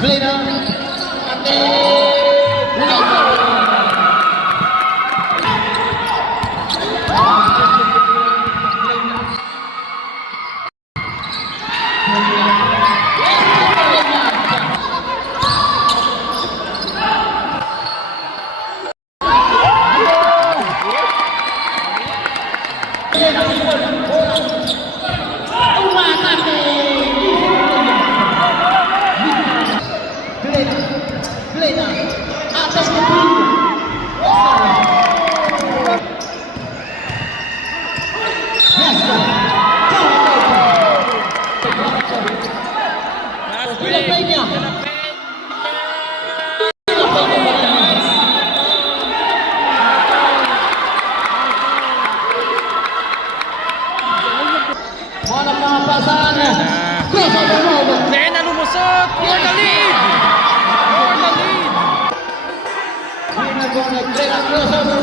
Plena. Plena. Atas ke pintu. Mana pasangan? Plena lumusot! For the lead! For the lead! Plena crossover.